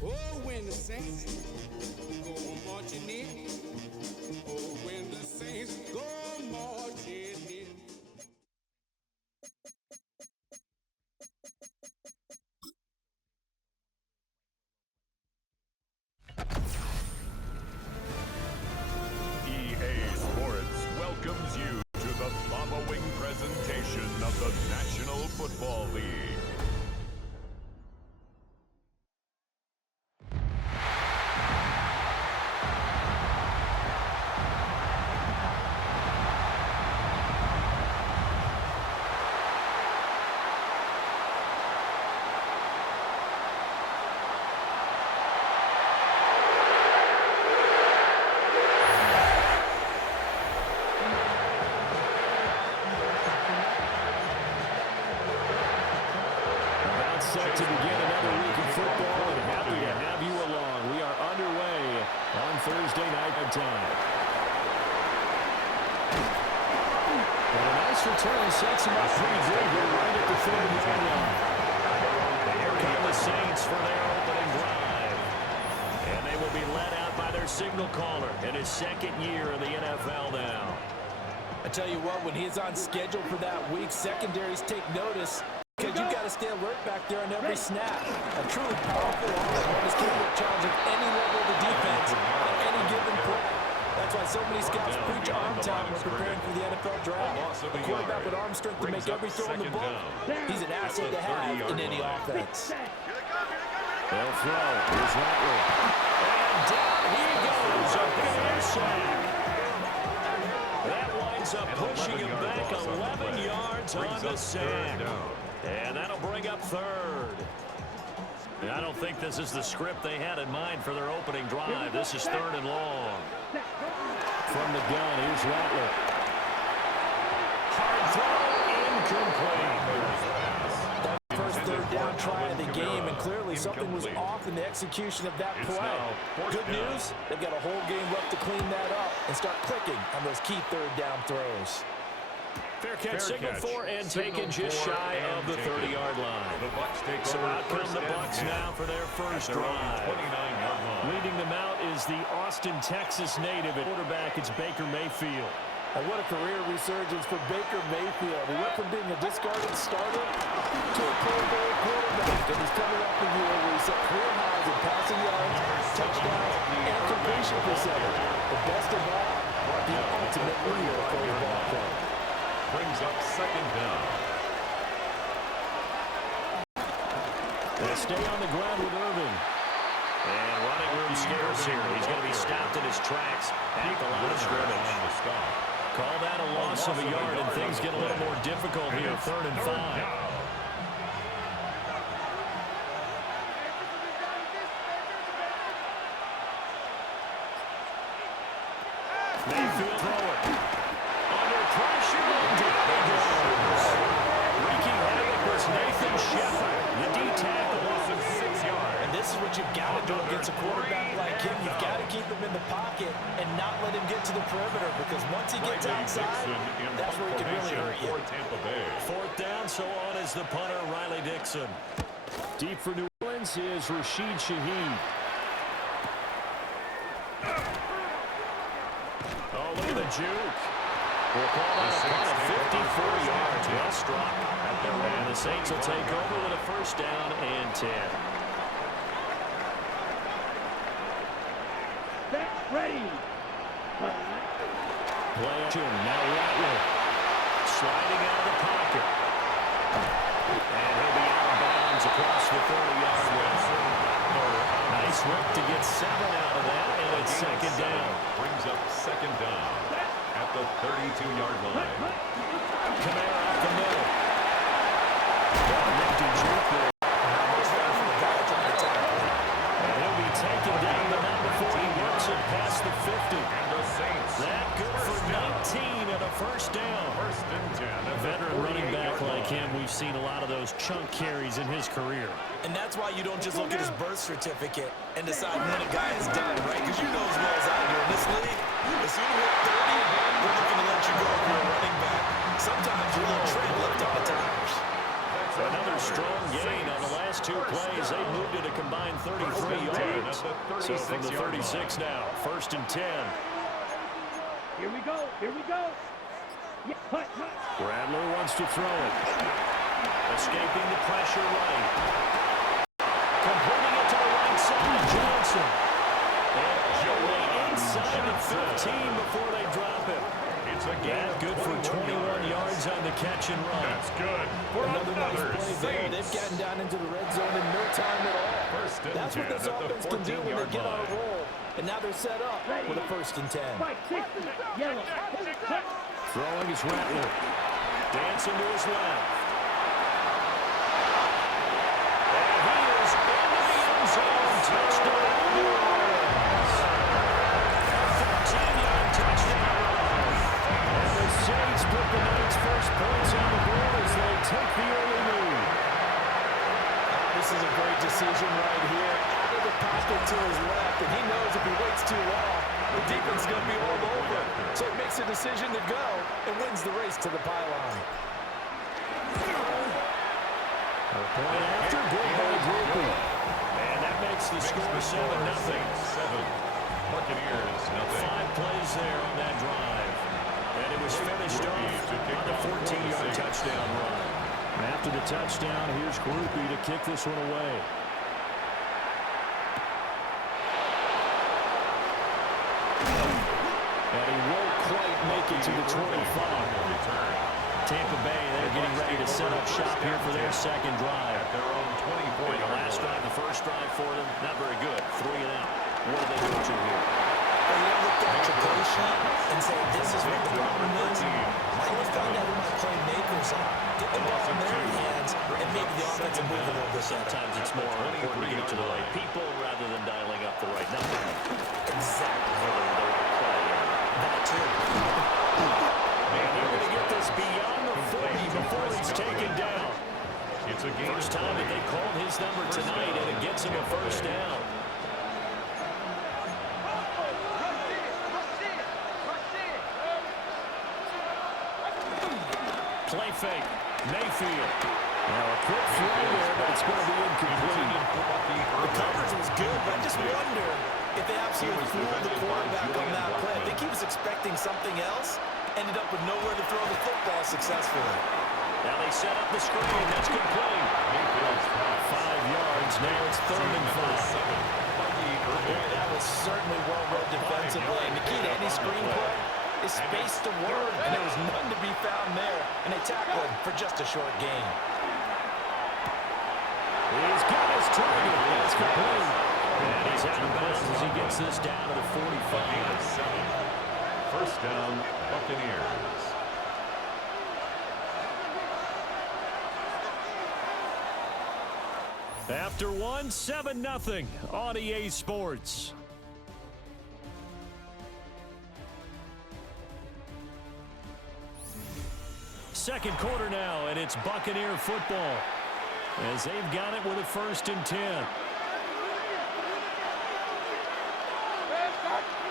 Oh, when the saints go marching in. Oh, when the saints go marching in. EA Sports welcomes you to the following presentation of the National Football League. Set to begin another week of football, and happy to have you along. We are underway on Thursday night at time. And a nice return sets him up pretty good here right at the 30-yard line. Here come the Saints for their opening drive. And they will be led out by their signal caller in his second year in the NFL now. I tell you what, when he's on schedule for that week, secondaries take notice. Because you've got to stay alert back there on every snap. A truly powerful offense is capable of challenging any level of the defense on any given play. That's why so many scouts preach arm talent when preparing for the NFL draft. A quarterback with arm strength to make every throw in the book, he's an asset to have in any offense. They'll throw. Here's Rattler. And down he goes. A big sack. That winds up pushing him back 11 yards on the sack. And that'll bring up third. And I don't think this is the script they had in mind for their opening drive. This is third and long. From the gun, here's Rattler. Hard throw, incomplete. That first third down try of the game, and clearly something was off in the execution of that play. Good news, they've got a whole game left to clean that up and start clicking on those key third down throws. Fair catch, signal for, and taken just shy of the 30-yard line. So out come the Bucs now for their first drive. Leading them out is the Austin, Texas native at quarterback. It's Baker Mayfield. And what a career resurgence for Baker Mayfield. He went from being a discarded starter to a Pro Bowl quarterback. And he's coming off the year where he set career highs in passing yards, touchdowns, and completion percentage. The best of all, the ultimate leader for the ball club. Brings up second down. They stay on the ground with Irving. And running room scarce here. He's going to be stopped in his tracks at the line of scrimmage. Call that a loss of a yard, and things get a little more difficult here. Third and 5. Mayfield throwing. Under pressure, down he goes. Wreaking havoc was Nathan Shepard, the D-tackle, loss of 6 yards. And this is what you've got to do against a quarterback like him. You've got to keep him in the pocket and not let him get to the perimeter, because once he gets outside, that's where he can really hurt you. Fourth down, so on is the punter, Riley Dixon. Deep for New Orleans is Rashid Shaheed. Oh, look at the juke. We'll call that a punt of 54 yards. Well struck. And the Saints will take over with a first down and 10. Ready. Play action. Now Rattler. Sliding out of the pocket. And he'll be out of bounds across the 30-yard line. Nice work to get 7 out of that, and it's second down. Brings up second down at the 32-yard line. Kamara up the middle. Got an empty juke there. And he'll be taken down the mound before he works it past the 50. And the Saints. That good for 19 and a first down. First and 10. A veteran running back like him, we've seen a lot of those chunk carries in his career. And that's why you don't just look at his birth certificate and decide when a guy is done, right? Because you know as well as I do, in this league, as soon as you hit 30, we're looking to let you go if you're a running back. Sometimes you're a little tread left on the tires. That's Another strong gain on the last two plays. They moved it a combined 33 yards. So from the 36 now, 1st and 10. Here we go. Here we go. Yeah, Bradler wants to throw it. Escaping the pressure right. Completing it to the right side. Johnson. And Joey inside the 15 before they drop him. It's a gain. Good for 21 yards on the catch and run. That's good for Another nice play there. They've gotten down into the red zone in no time at all. That's what this offense can do when they get on a roll. And now they're set up with a 1st and 10. Yellow. Throwing is Rattler. Dancing to his left. And he is into the end zone. Touchdown, New Orleans. 13-yard touchdown run. And the Saints put the Knights' first points on the board as they take the early lead. This is a great decision right here. Out of the pocket to his left, and he knows if he waits too long, the defense is going to be all over. So he makes a decision to go and wins the race to the pylon. A point after, good by Groupie. And that makes the score 7-0. Buccaneers, nothing. 5 plays there on that drive. And it was finished off on the 14-yard touchdown run. After the touchdown, here's Groupie to kick this one away. And he won't quite make it to the 25. Tampa Bay, they're getting ready to set up shop here for their second drive. Their own 24-yard Last drive, the first drive for them, not very good. 3 and out. What are they doing to here? Well, you look at your play sheet and say, this is what the problem is. Might we find out who my playmakers are? Get the ball in their hands, and maybe the offense will move a little bit. Sometimes it's more important to get to the right people rather than dialing up the right number. Exactly. For the right play. That too. And they're going to get this beyond the 40 before he's taken down. It's a game. First time that they called his number tonight, and it gets him a first down. Play fake. Mayfield. Now a quick throw there, but it's going to be incomplete. The coverage was good, but I just wonder if they absolutely fooled the quarterback on that play. I think he was expecting something else. Ended up with nowhere to throw the football successfully. Now they set up the screen. That's complete. 5 yards. Now it's 3rd and 5. That was certainly well read defensively. And the key to any screen play is space to work, and there was none to be found there. And they tackled him for just a short gain. He's got his target. That's complete. And he's out of bounds as he gets this down to the 45. First down, Buccaneers. After one, 7-0 on EA Sports. Second quarter now, and it's Buccaneer football as they've got it with a 1st and 10.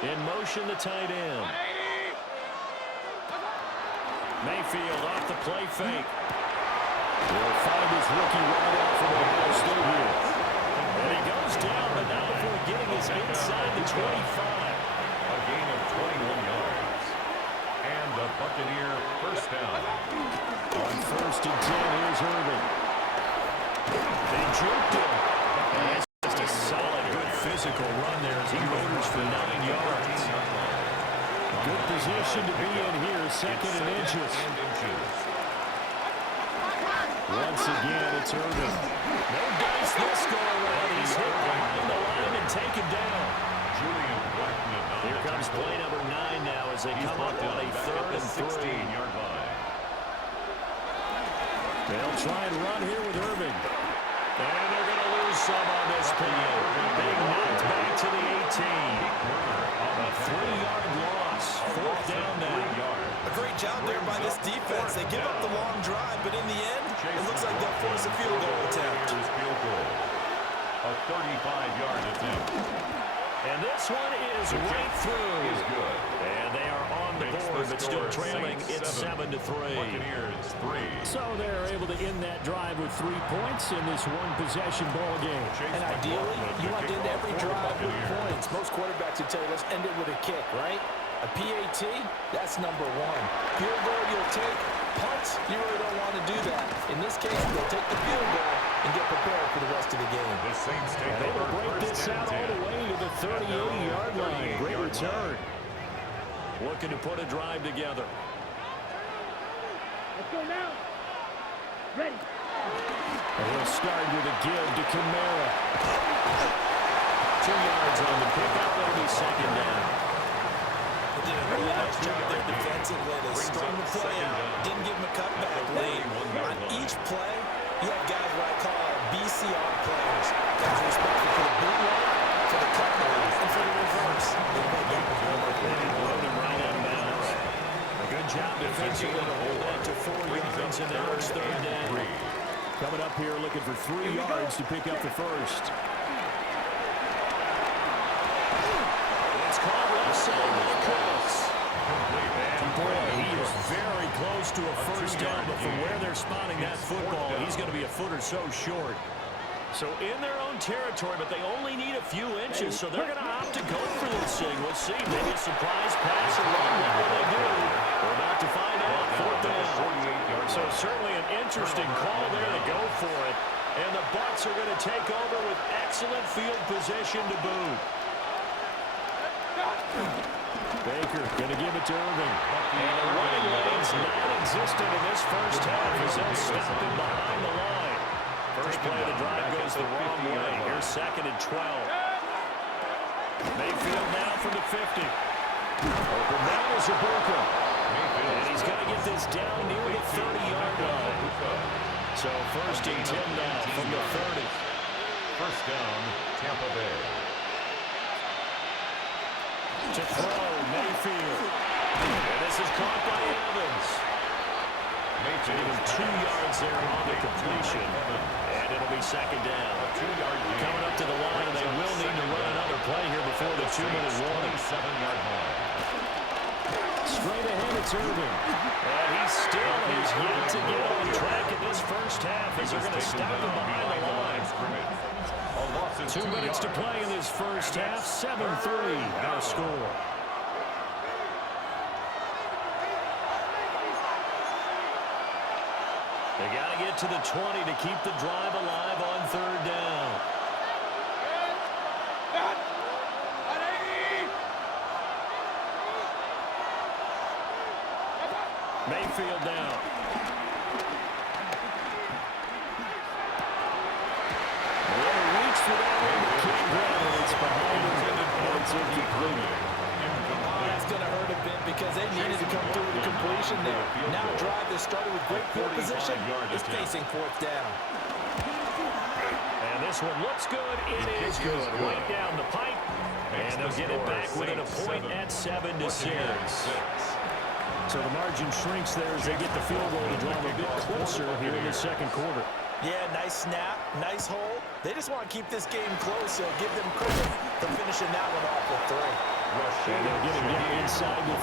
In motion, the tight end. Mayfield off the play fake. Will find his rookie right out from Ohio State here. And he goes down, but now before getting us inside the 25. A gain of 21 yards. And the Buccaneer first down. On 1st and 10, here's Irvin. They juked him. And it's just a solid, good physical run there as he motors for 9 yards. Good position to be in here, 2nd and inches. Once again, it's Irvin. No dice this go around. He's hit behind the line and taken down. Here comes play number 9 now as they come up on a 3rd and 3. 16-yard line. They'll try and run here with Irving. And they're going to lose some on this play. They knocked back to the 18. A 3-yard loss. 4th down now. A great job there by this defense. They give up the long drive, but in the end, it looks like they'll force a field goal attempt. A 35-yard attempt. And this one is right through. And they are on the board, but still trailing. It's 7-3. Buccaneers 3. So they're able to end that drive with 3 points in this one-possession ball game. And ideally, you want to end every drive with points. Most quarterbacks would tell you, let's end it with a kick, right? A PAT, that's number one. Field goal you'll take. Punts, you really don't want to do that. In this case, they'll take the field goal and get prepared for the rest of the game. The Saints take And they will over break this out all the way to the 38-yard line. Great return. Looking to put a drive together. Let's go now. Ready. And he'll start with a give to Kamara. 2 yards on the pickup. That'll be second down. They did a really nice job there defensively. They strung the play out, didn't give him a cutback late. On each play, you have guys what I call BCR players. Guys respectful for the bootleg, for the cutback, and for the reverse. They make that Loaded right out of bounds. A good job defensively to hold that to 4 yards, and now it's third down. Coming up here looking for 3 yards to pick up the first. It's caught left side by Cooks. And boy, he is very close to a first down, but from where they're spotting that football, he's going to be a foot or so short. So in their own territory, but they only need a few inches, so they're going to opt to go for this thing. We'll see. Maybe a surprise pass or run. What will they do? We're about to find out. Fourth down. So certainly an interesting call there to go for it. And the Bucs are going to take over with excellent field position to boot. Baker going to give it to Irving. And the running lane's non-existent in this first half as they'll stop him behind the line. First play of the drive goes the wrong way. Here's second and 12. Mayfield now from the 50. Open down is Ibuka. And he's going to get this down near the 30-yard line. So first and 10 now from the 30. First down, Tampa Bay. To throw, Mayfield. And this is caught by Evans. Even 2 yards there on the completion. And it'll be second down. Coming up to the line, and they will need to run another play here before the 2-minute warning. 7-yard line. Straight ahead, it's Irving. And he still has yet to get on track in this first half as they're going to stop him behind the line. 2 minutes to play in this first half. 7-3, our score. They got to get to the 20 to keep the drive alive on third down. Mayfield down. Reach for that one, but can't grab it. It's behind him. It's incomplete. That's going to hurt a bit because they needed to come through with a completion there. Now a drive that started with great field position is facing fourth down. And this one looks good. It is good. Right down the pipe. And they'll get it back within a point at 7-6. So the margin shrinks there as they get the field goal to draw them a bit closer here in the second quarter. Yeah, nice snap, nice hold. They just want to keep this game close, so give them credit for finishing that one off with 3. And they're getting down inside with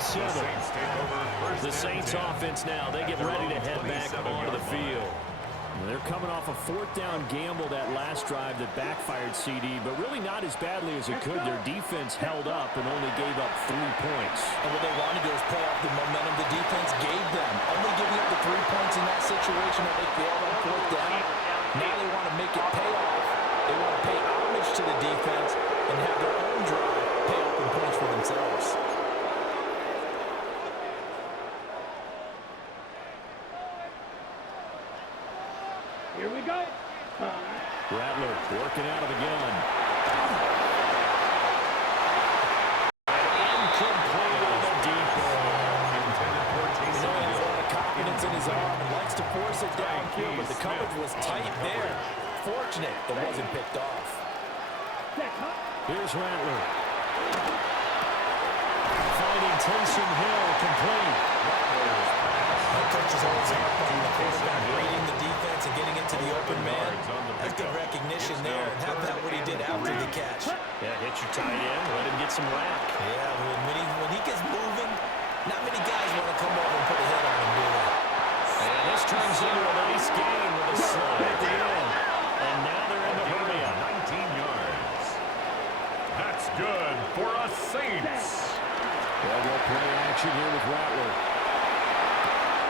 30-27. The Saints offense now, they get ready to head back onto the field. They're coming off a fourth down gamble that last drive that backfired CD, but really not as badly as it could. Their defense held up and only gave up 3 points. And what they want to do is play off the momentum the defense gave them. Only giving up the 3 points in that situation where they failed on fourth down. Now they want to make it pay off. They want to pay homage to the defense and have their own drive pay off in points for themselves. Here we go. Rattler working out of the gun. Incomplete on the deep ball. He has a lot of confidence in his arm and likes to force it downfield, but the coverage was tight there. Fortunate it wasn't picked off. Here's Rattler. Finding Taysom Hill complete. Coach is always up on the quarterback, reading the defense and getting into the open man. That's good recognition there, and how about what he did after the catch. Yeah, get some rack. Yeah, when he gets moving, not many guys want to come over and put a hit on him, do they? And this turns into a nice gain with a slide at the end. And now they're in the area. 19 yards. That's good for a Saints. Well, they'll play action here with Rattler.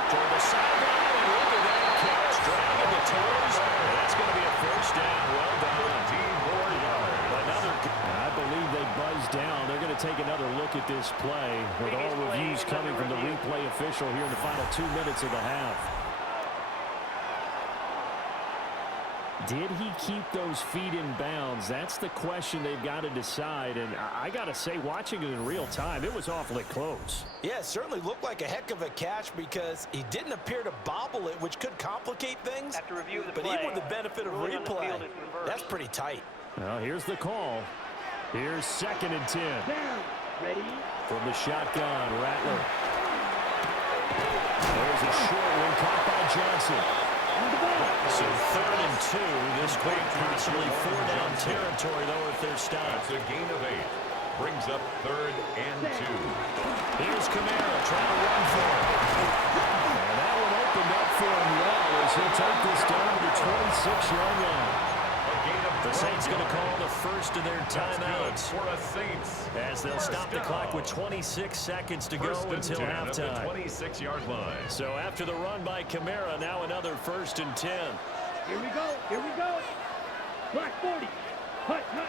Toward the sideline, and look at that catch. Dragging the toes. And that's going to be a first down. Well done. 14 more yards. Another. I believe they buzzed down. They're going to take another look at this play with all reviews coming from the replay official here in the final 2 minutes of the half. Did he keep those feet in bounds? That's the question they've got to decide. And I got to say, watching it in real time, it was awfully close. Yeah, it certainly looked like a heck of a catch because he didn't appear to bobble it, which could complicate things. But even with the benefit of replay, that's pretty tight. Well, here's the call. Here's 2nd and 10. Down. Ready? From the shotgun, Rattler. There's a short one caught by Johnson. So 3rd and 2. This quick, possibly 4-down territory, though, if they're stopped. That's a gain of 8. Brings up 3rd and 2. Here's Kamara trying to run for it. And that one opened up for him well as he'll take this down to the 26-yard line. The Saints going to call the first of their timeouts For a Saints. as they'll stop the clock with 26 seconds to go until halftime. 26-yard line. So after the run by Kamara, now another 1st and 10. Here we go. Here we go. Black 40. Hut, hut.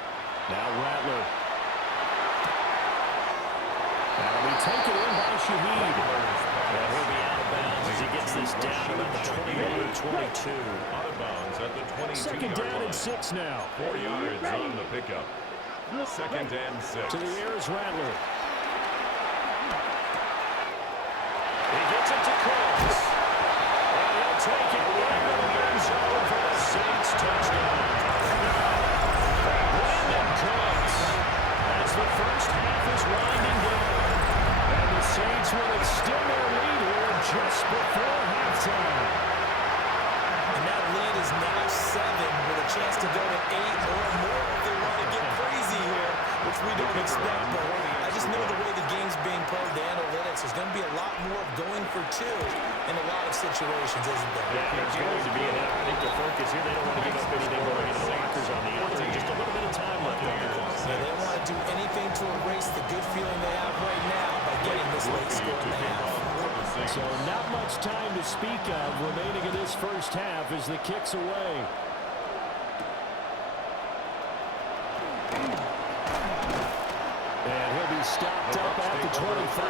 Now Rattler. That'll be taken in by Shaheed. And he'll be out of bounds as he gets this down about the 21-22. Out of bounds at the 22-yard 2nd down line. and 6 now. 4 yards on the pickup. 2nd and 6. To the air is Rattler. He gets it to Coles. And he'll take it right in the end zone for the Saints touchdown. Brandon Cooks as the first half is winding down. And the Saints will extend their lead here just before halftime. And that lead is now 7 with a chance to go to 8 or more if they want to get crazy here, which we don't expect. But I just know the way the game's being played, the analytics, there's going to be a lot more going for 2 in a lot of situations, isn't there? Yeah, there's going to be an effort. I think the focus here, they don't want to give up anything going into the lockers on the other. Just a little bit of time left on the clock. So they want to do anything to erase the good feeling they have right now by getting this late score in the half. So not much time to speak of remaining in this first half as the kick's away. And he'll be stopped up at the 25.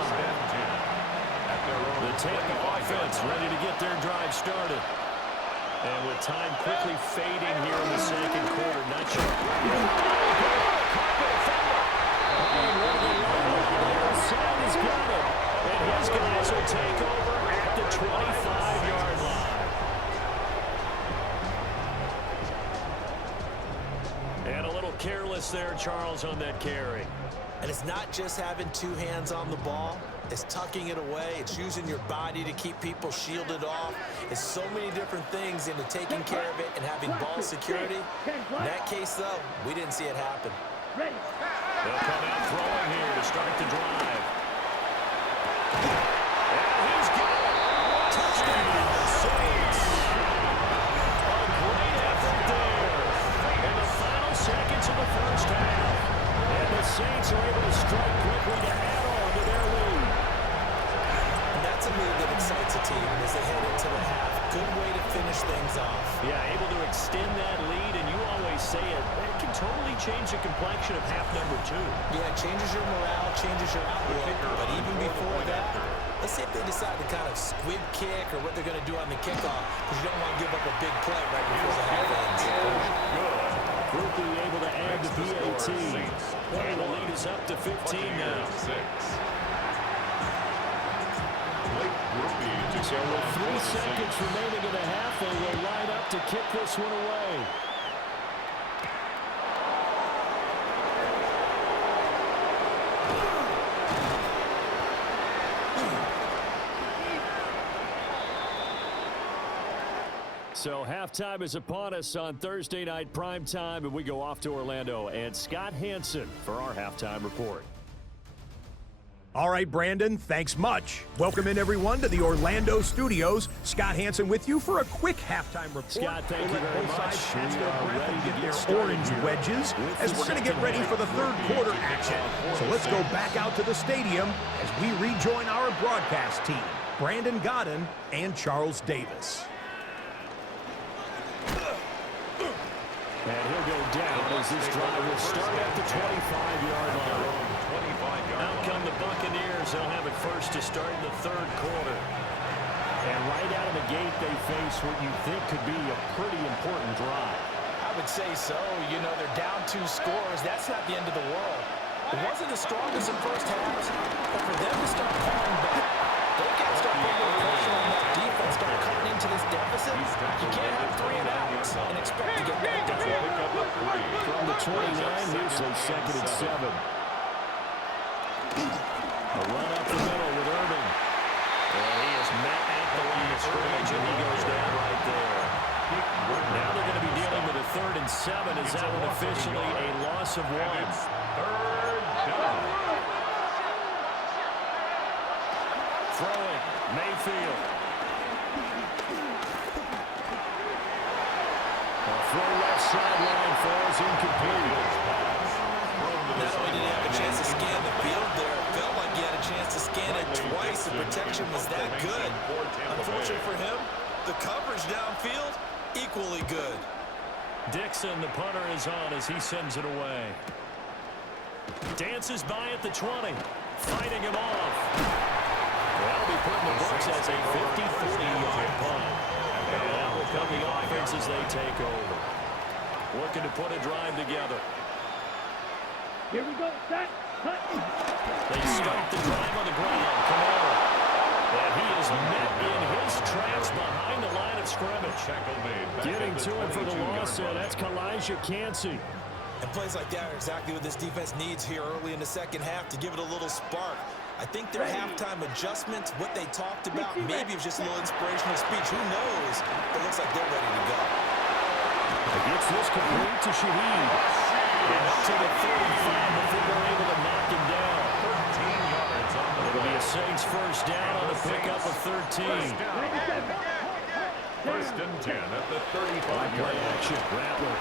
The Tampa offense ready to get their drive started. And with time quickly fading here in the 2nd quarter, not sure. Has got it. And his guys will take over at the 25-yard line. And a little careless there, Charles, on that carry. And it's not just having 2 hands on the ball. It's tucking it away. It's using your body to keep people shielded off. It's so many different things into taking care of it and having ball security. In that case, though, we didn't see it happen. Ready. They'll come out throwing here to start the drive. And he's got it. Touchdown, Saints. A great effort there. In the final seconds of the first half. And the Saints are able to strike quickly to add on to their lead. And that's a move that excites a team as they head into the half. Good way to finish things off. Yeah, able to extend that lead, and you always say it can totally change the complexion of half number 2. Yeah, it changes your morale, changes your outlook. But even before that, let's see if they decide to kind of squib kick or what they're going to do on the kickoff, because you don't want to give up a big play right before the half ends. Grupe able to add the PAT. And the lead is up to 15 now. So with 3 seconds remaining in the half, they will line up to kick this one away. So halftime is upon us on Thursday night primetime, and we go off to Orlando. And Scott Hansen for our halftime report. All right, Brandon, thanks much. Welcome in, everyone, to the Orlando studios. Scott Hansen with you for a quick halftime report. Scott, thank you very much. Catch their breath and get their orange wedges as we're going to get ready for the third quarter action. So let's go back out to the stadium as we rejoin our broadcast team, Brandon Godden and Charles Davis. And he'll go down as this drive will start at the 25-yard line. Out come the Buccaneers. They'll have it first to start in the third quarter. And right out of the gate, they face what you think could be a pretty important drive. I would say so. You know, they're down 2 scores. That's not the end of the world. It wasn't the strongest in first halves, but for them to start falling back, they got to start putting more pressure on that defense, start cutting into this deficit. You can't have 3 and outs and expect to get back to 4. From the 29, here's a 2nd and 7. A run up the middle with Irving. And he is met at the line of scrimmage, and he goes down right there. Now they're going to be dealing with a 3rd and 7. Is that one officially a loss of 1? Third down. Throwing, Mayfield. A throw left sideline falls incomplete. Not only did he have a chance to scan the field there, it felt like he had a chance to scan it twice. The protection was that good. Unfortunately for him, the coverage downfield, equally good. Dixon, the punter, is on as he sends it away. Dances by at the 20. Fighting him off. That'll be put in the books as a 50-40-yard punt. And now will come the offense as they take over. Looking to put a drive together. Here we go, set, cut. They start the drive on the ground. Kamara. And he is met in his tracks behind the line of scrimmage. Getting to him for the loss, and that's Kalijah Cansey. And plays like that are exactly what this defense needs here early in the second half to give it a little spark. I think their halftime adjustments, what they talked about, maybe it was just a little inspirational speech. Who knows? But it looks like they're ready to go. Gets this complete to Shaheed. And up to the 35 before they're able to knock him down. 13 yards on the It'll be a Saints first down on the pickup of 13. First and 10 at the 35-yard Play line. action, Rattler.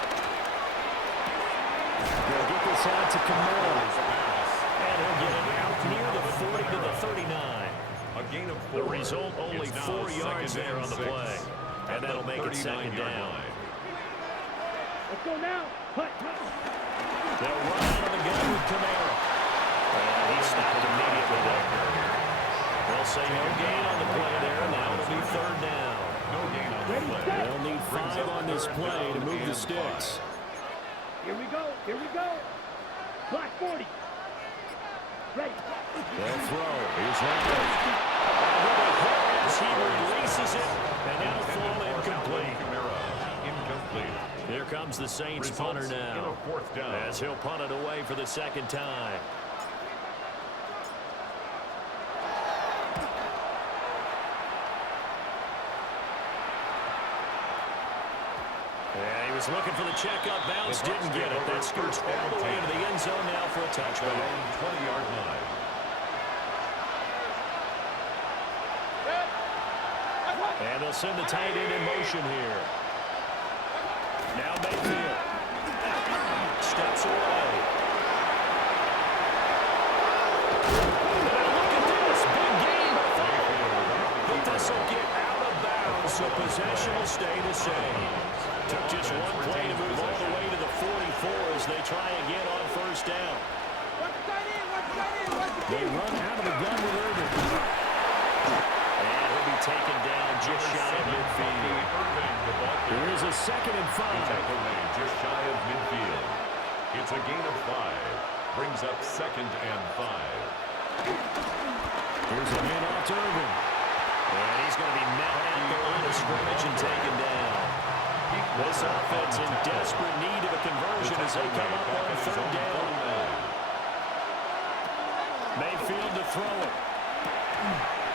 They'll get this out to Kamara. And he'll get it out near the 40 to the 39. A gain of 4. The result, only It's now 4 yards there on the 2nd and play. 6 And at that'll the make it second 39-yard down. line. Let's go now, cut. They'll run out of the gun with Kamara. And he stopped immediately there. They'll say no gain on the play there. Now it'll be 3rd down. No gain on the play. They'll need 5 on this play to move the sticks. Here we go, here we go. Black 40. Ready. They'll throw. Here's Rattler. He releases it, and that'll fall incomplete. Incomplete. Here comes the Saints punter now, as he'll punt it away for the 2nd time. And he was looking for the checkup bounce, didn't get it. That scoots all the way into the end zone now for a touchdown. 20-yard line. And they'll send the tight end in motion here. Now Mayfield steps away. Now look at this. Big game. But this will get out of bounds, so possession will stay the same. Took just one play to move all the way to the 44 as they try again on first down. They run out of the gun with Irving. And he'll be taken down just shy of midfield. Here's a 2nd and 5. Just shy of midfield. It's a gain of 5. Brings up 2nd and 5. Here's a handoff to Irving. And he's going to be met at the line of scrimmage and taken down. This offense in desperate need of a conversion as they come up on 3rd down. Mayfield to throw it.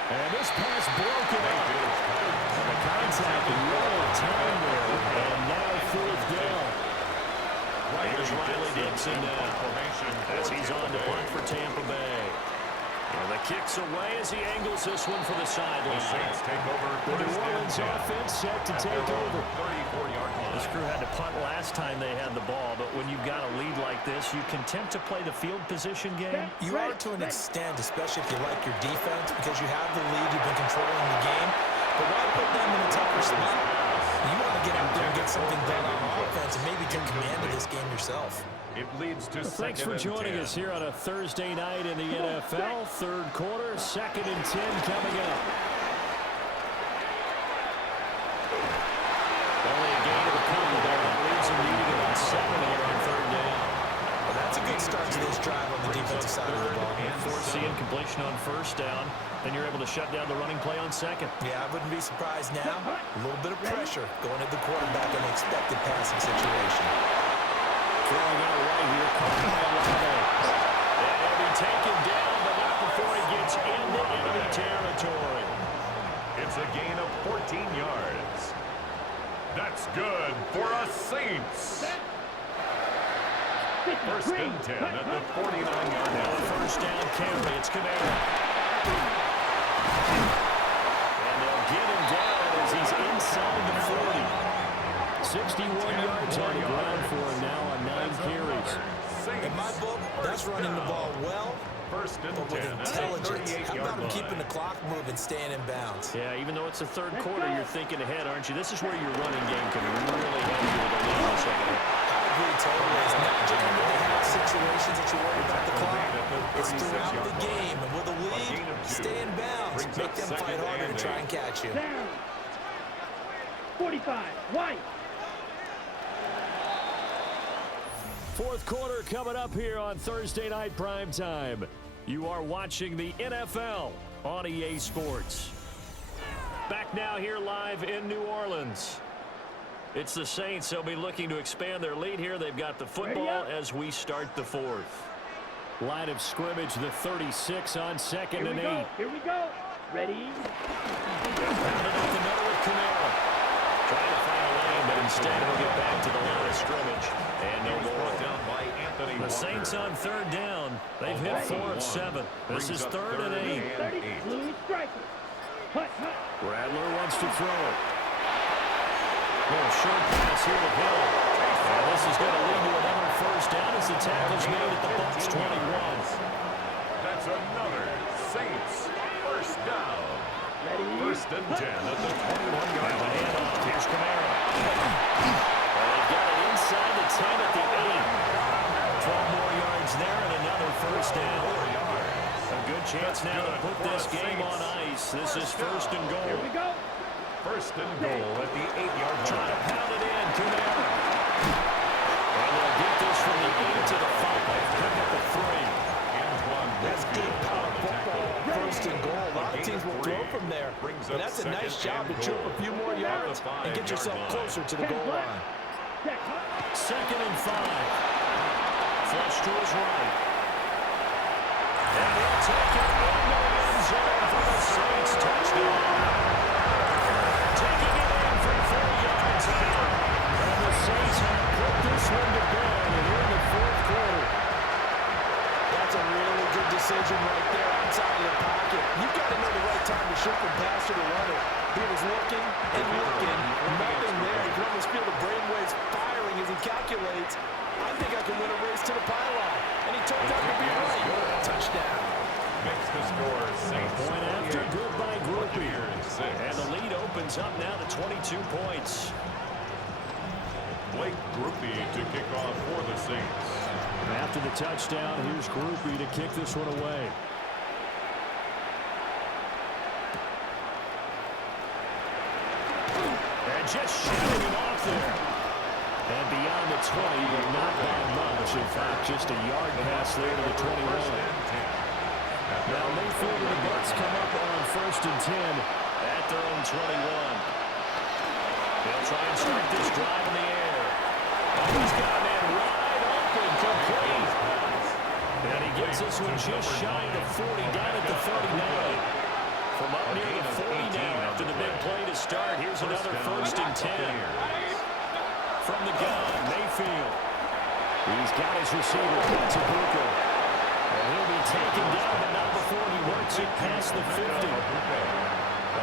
And this pass broken up. And the contact well timed there. And now fourth down. Here's Riley Dixon now as he's on to punt for Tampa Bay. And the kick's away as he angles this one for the sideline. The New Orleans offense set to take over. This crew had to punt last time they had the ball, but when you've got a lead like this, you can tend to play the field position game. You are to an extent, especially if you like your defense, because you have the lead, you've been controlling the game. But why put them in a tougher spot? You want to get out there and get something done on offense and maybe take command of this game yourself. It leads to Thanks for joining us here on a Thursday night in the NFL. Third quarter, 2nd and 10 coming up. Only a gain of a couple there. That leaves them leading about 7 here on third down. Well, that's a good start to this drive on the defensive side of the ball. Force the incompletion on first down. Then you're able to shut down the running play on second. Yeah, I wouldn't be surprised now. A little bit of pressure going at the quarterback in an expected passing situation. Throwing it away here, caught by Olave. And he'll be taken down, but not before he gets into enemy territory. It's a gain of 14 yards. That's good for a Saints. First and 10 at the 49-yard line. Now a first down carry. It's Kamara. And they'll get him down as he's inside the 40. 61 yards on the ground for him now on 9 carries. In my book, that's running the ball well, First and but with 10 at the intelligence. How 38-yard about him line. keeping the clock moving, staying in bounds? Yeah, even though it's the third quarter, you're thinking ahead, aren't you? This is where your running game can really help you with a lead in the second half. I agree totally. It's not just when they have situations that you worry about the clock. It's throughout the game. And with a lead, stay in bounds. Make them fight harder to try and catch you. Down. 45. White. Fourth quarter coming up here on Thursday Night Primetime. You are watching the NFL on EA Sports. Back now here live in New Orleans. It's the Saints. They'll be looking to expand their lead here. They've got the football as we start the fourth. Line of scrimmage, the 36 on 2nd and 8. Here we go. Ready. Pounded up the middle with Kamara. Trying to find a lane, but instead he'll get back to the line of scrimmage. And no more. The Saints on third down. They've hit 4 of 7. This is 3rd and 8. 30. Blue striker. Hut, hut. Rattler wants to throw it. Little short pass here to Hill. And this is going to lead to another first down as the tackle's made at the Bucs 21. That's another Saints first down. First and 10 at the 21-yard line. Handoff. Here's Kamara. Well, they've got it inside the 10 at the 8. 12 more yards there and another first down. A good chance now to put this game on ice. This is first and goal. Here we go. First and goal at the 8-yard line. Trying to pound it in. Kamara. And they'll get this from the 8 to the 5. Pick up the 3. That's good power football. First and goal. A lot of teams will throw from there. But that's a nice job to chip a few more yards and get yourself closer to the goal line. 2nd and 5. Flush to his right. And he'll take it into the end zone for the Saints touchdown. Taking it in from 4 yards out. And the Saints have put this one to bed here in the fourth quarter. That's a really good decision right there outside of the pocket. You've got to know the right time to shoot the pass or to run it. He was looking and looking. Nothing there. You can almost feel the brainwaves firing as he calculates. I think I can win a race to the pylon. And he turned out to be right. Touchdown. Makes the score Saints. Point after, good by Groupie. And the lead opens up now to 22 points. Blake Groupie to kick off for the Saints. After the touchdown, here's Groupie to kick this one away. And just shooting him off there. And beyond the 20, but not by much. In fact, just a yard pass there to the 21. Now Mayfield and the Bucs come up on 1st and 10 at their own 21. They'll try and start this drive in the air. And he's got a man wide open, complete. And he gets this one just shy of the 40, down at the 39. From up near the 40 now after the big play to start. Here's another 1st and 10. From the gun, Mayfield. He's got his receiver, Buccaneers. And he'll be taken down, but not before he works it past the 50.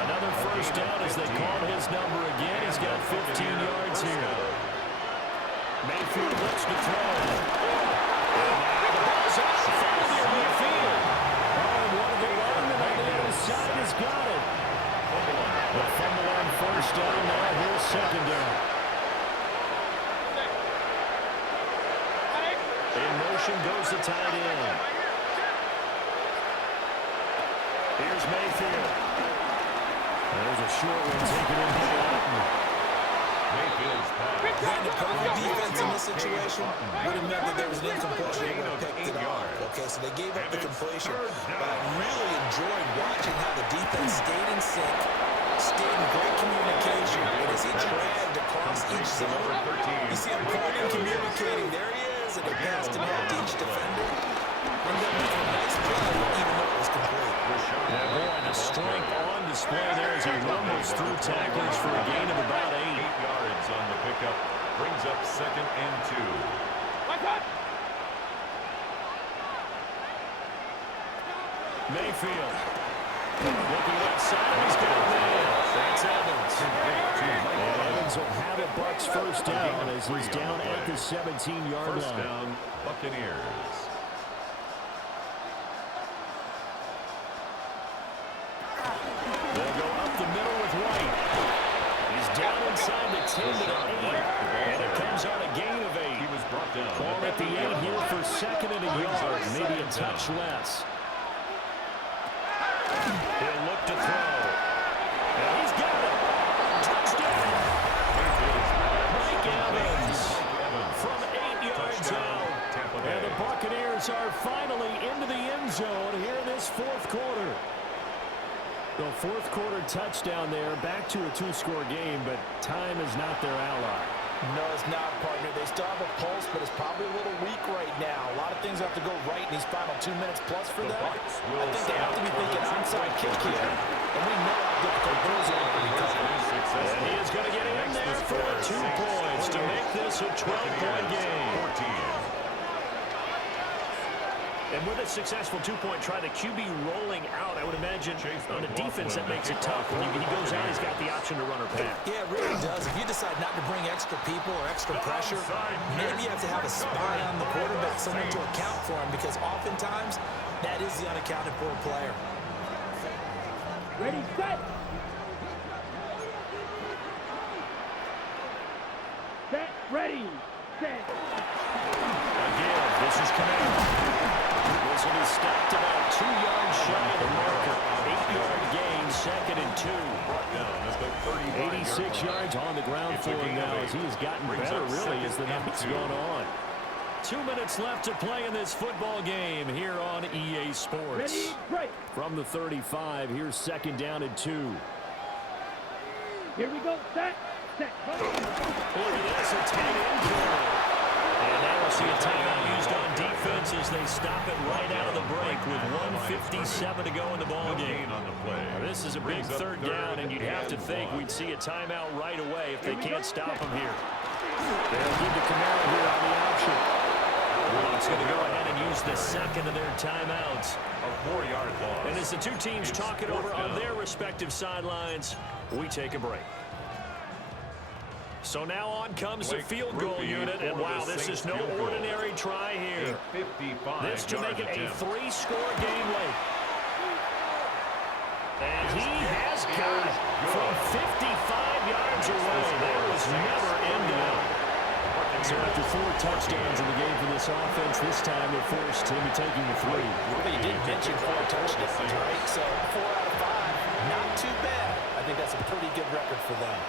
Another 1st down as they call his number again. He's got 15 yards here. Mayfield looks to throw. And now the ball's out from near midfield. Oh, one of the linemen on the other side has got it. The fumble on 1st down. Now here's 2nd down. In motion goes the tight end. Here's Mayfield. There's a short one taken in by Lawton. Mayfield's pass. The perfect defense in this situation would have meant that there was an incompletion. They would have picked it off. Okay, so they gave up the completion. But I really enjoyed watching how the defense stayed in sync, stayed in great communication. And as he dragged across each zone, you see him pointing, communicating. There he is, and they passed him out to each defender. And then making a nice play, even though it was complete. Yeah, boy, the strength on display there as he rumbles through tacklers for a gain of about 8. 8 yards on the pickup. Brings up 2nd and 2. Mayfield. Looking outside, he's got a man. That's Evans. And Evans will have it Bucs 1st down as he's down at the 17-yard line. 1st down, Buccaneers. They'll go up the middle with White. He's down inside the 10 to the 8. And it comes out a gain of 8. He was brought down. Ball at the 8 here for 2nd and a yard. Maybe a touch less. He'll look to throw. And he's got it. Touchdown. Mike Evans from 8 yards out. And the Buccaneers are finally into the end zone here in this 4th quarter. The 4th quarter touchdown there, back to a 2-score game, but time is not their ally. No, it's not, partner. They still have a pulse, but it's probably a little weak right now. A lot of things have to go right in these final 2 minutes plus for them. I think they have to be thinking onside kick here. And we know how difficult those are to recover. And he is going to get in there for 2 points to make this a 12-point game. And with a successful 2-point try, the QB rolling out, I would imagine on a defense that makes it tough. When he goes out, he's got the option to run or pass. Yeah, it really does. If you decide not to bring extra people or extra pressure, maybe you have to have a spy on the quarterback, someone to account for him, because oftentimes that is the unaccounted for player. Ready, set. Set, ready, set. Again, this is Canal. This one is stopped about 2 yards shy of the marker. 8-yard gain, 2nd and 2. 86 yards on the ground for him now as he has gotten better, really, as the night's gone on. 2 minutes left to play in this football game here on EA Sports. Ready, break. From the 35, here's 2nd down and 2. Here we go, set, set. Look at this, a tight end carry. And now we'll see a timeout used on defense as they stop it right out of the break with 1:57 to go in the ball game. Now, this is a big 3rd down, and you'd have to think we'd see a timeout right away if they can't stop him here. They'll give the Camaro here on the option. It's going to go ahead and use the 2nd of their timeouts. A 4-yard loss. And as the 2 teams talk it over on their respective sidelines, we take a break. So now on comes the field goal unit, and wow, this is no ordinary try here. This to make it a 3-score game late. And he has got it from 55 yards away. That was never in doubt. So after 4 touchdowns in the game for this offense, this time they're forced to be taking the 3. Well, you did mention 4 touchdowns, right? So 4 out of 5, not too bad. I think that's a pretty good record for them.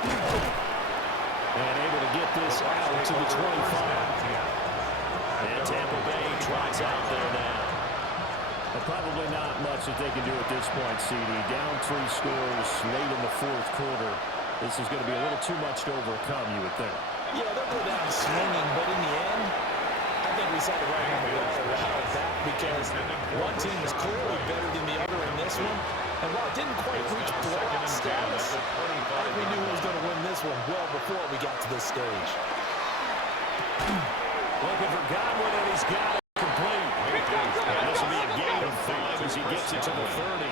And able to get this out to the 25. And Tampa Bay tries out there now. But probably not much that they can do at this point, CD. Down 3 scores late in the 4th quarter. This is going to be a little too much to overcome, you would think. Yeah, they'll go down swinging, but in the end, I think think we saw the writing on the wall right off that because one team is clearly better than the other in this one. And while it didn't quite reach blowout status, I think we knew who was going to win this one well before we got to this stage. Looking for Godwin, and he's got it complete. And this will be a gain of 5 as he gets it to the 30.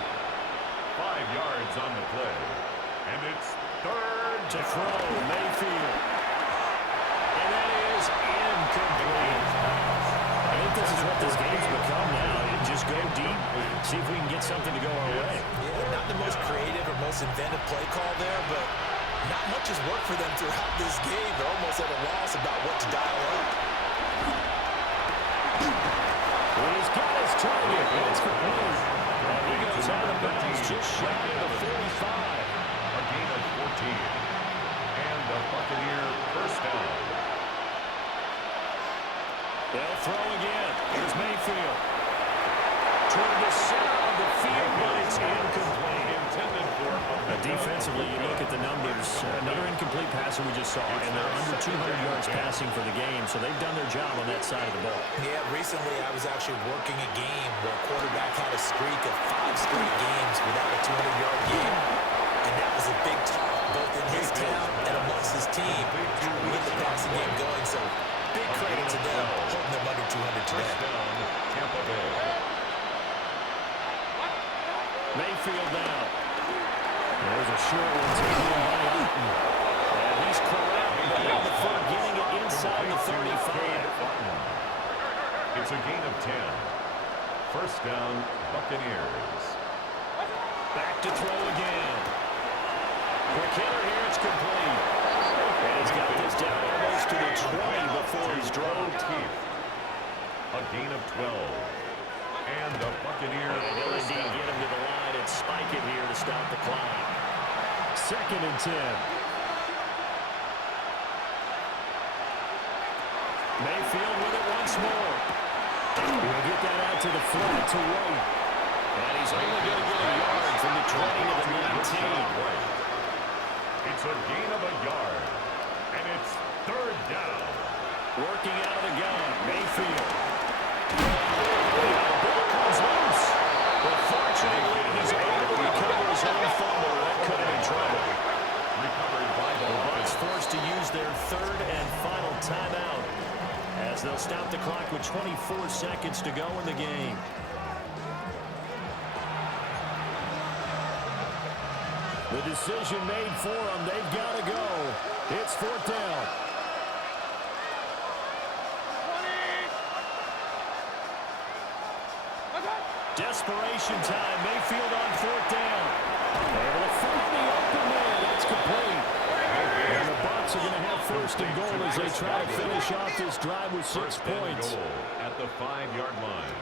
5 yards on the play. And it's third to throw, Mayfield. And that is incomplete. I think this is what this game's become now. Just go deep, see if we can get something to go our way. Yeah, not the most creative or most inventive play call there, but not much has worked for them throughout this game. They're almost at a loss about what to dial up. He's got his target. It's complete. And he goes out of bounds just shy of the 45. A gain of 14. And the Buccaneer first down. They'll throw again. Here's Mayfield. Toward the center of the field, but it's incomplete. Intended for defensively, you look at the numbers. Another incomplete passer we just saw, and they're under 200 yards passing for the game, so they've done their job on that side of the ball. Yeah, recently I was actually working a game where a quarterback had a streak of 5 straight games without a 200-yard game, and that was a big talk both in his town and amongst his team. How do we get the passing game going? So big credit to them holding them under 200 today. Tampa Bay. Mayfield down. There's a short one taken by Eaton. And he's corralled down the front, getting it inside the 35. It's a gain of 10. First down, Buccaneers. Back to throw again. Quick hitter here, it's complete. And he's got this down almost to the 20 before he's drove. A gain of 12. And the Buccaneers he'll indeed get him to the line and spike it here to stop the clock. 2nd and 10. Mayfield with it once more. We'll get that out to the flat to White. And he's only going to get a yard from the 20 to the 19. It's a gain of a yard. And it's third down. Working out of the gun, Mayfield. Ball comes loose. But fortunately, he's able to recover his own fumble. That could have been trouble. Recovered by the Bucs forced to use their 3rd and final timeout as they'll stop the clock with 24 seconds to go in the game. The decision made for them. They've got to go. It's 4th down. Desperation time. Mayfield on 4th down. Able to find the open man. That's complete. And the Bucs are going to have 1st and goal as they try to finish off this drive with 6 points. At the 5-yard line.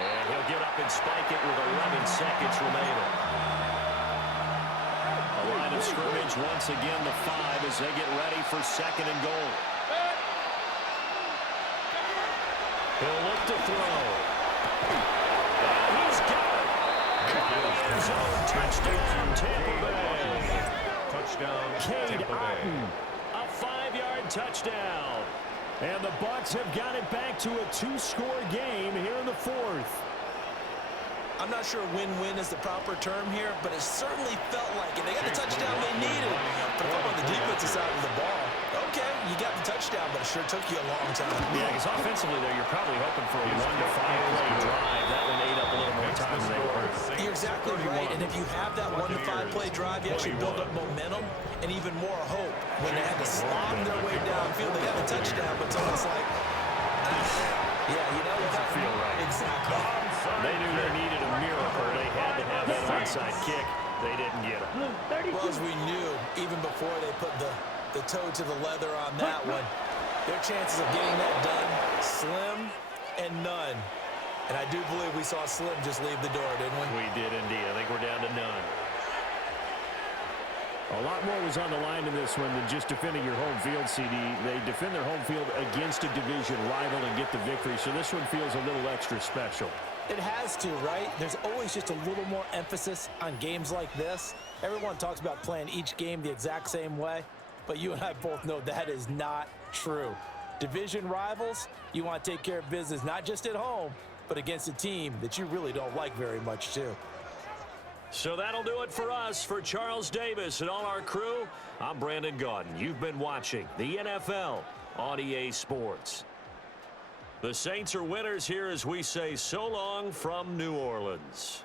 And he'll get up and spike it with 11 seconds remaining. A line of scrimmage once again, the 5 as they get ready for 2nd and goal. He'll look to throw. He's got it. Touchdown, Tampa Bay. Touchdown, Cade Tampa Bay. Otten, a 5-yard touchdown. And the Bucs have got it back to a 2-score game here in the 4th. I'm not sure win-win is the proper term here, but it certainly felt like it. They got the touchdown they needed. But if I'm on the defensive side of the ball, okay, you got the touchdown, but it sure took you a long time. Yeah, because offensively, though, you're probably hoping for a 1-to-5 play drive. That one ate up a little more time than they were. You're exactly right, and if you have that 1-to-5 play drive, you actually build up momentum and even more hope. When they had to slob their way downfield, they got the touchdown, but it's almost like, yeah, you know what? Doesn't feel right. Exactly. They knew they needed a miracle. They had to have that onside kick. They didn't get it. Well, as we knew, even before they put the toe to the leather on that one, their chances of getting that done, slim and none. And I do believe we saw Slim just leave the door, didn't we? We did indeed. I think we're down to none. A lot more was on the line in this one than just defending your home field, CD. They defend their home field against a division rival and get the victory, so this one feels a little extra special. It has to, right? There's always just a little more emphasis on games like this. Everyone talks about playing each game the exact same way, but you and I both know that is not true. Division rivals, you want to take care of business not just at home, but against a team that you really don't like very much too. So that'll do it for us. For Charles Davis and all our crew, I'm Brandon Gaudin. You've been watching the NFL on EA Sports. The Saints are winners here as we say so long from New Orleans.